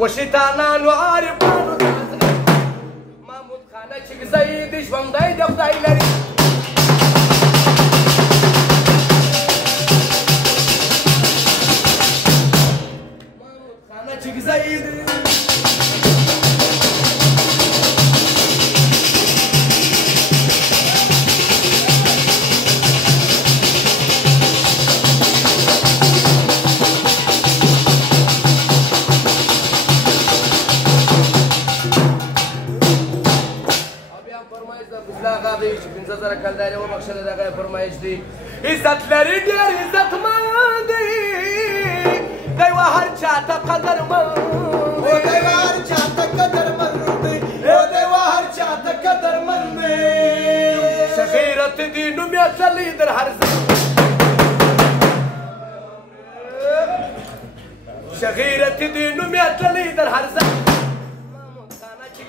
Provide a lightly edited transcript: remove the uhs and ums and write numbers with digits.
وشیطانانو عارفانو محمود خانه چې ځای د ژوندی د خدای لري محمود خانه چې ځای د کلداري وبخښله دغه یې فرمایش دی عزت لري ډېر عزتمن دی دی وه هر چاته قدرمند دی وه هر چاته قدرمند دی دی وه هر چاته قدرمند دی ښه غیرت دی نوم یې تللی در هر ځای ښه غیرت دی نوم یې تللی در هر ځای محمود خانه چې